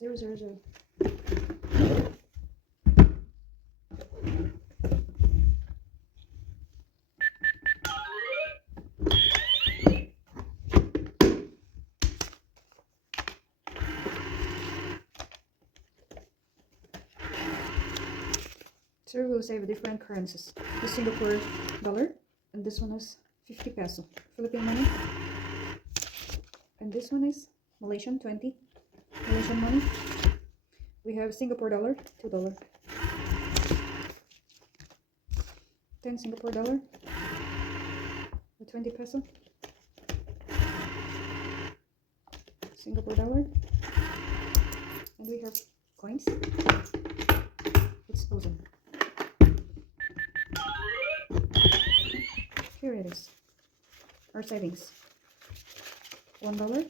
0, 0, 0. So we'll save different currencies. The Singapore dollar, and this one is 50 peso, Philippine money. And this one is Malaysian 20, Malaysian money. We have Singapore dollar, $2. 10 Singapore dollar, the 20 peso. Singapore dollar. And we have coins. It's frozen. Here it is. Our savings. $1,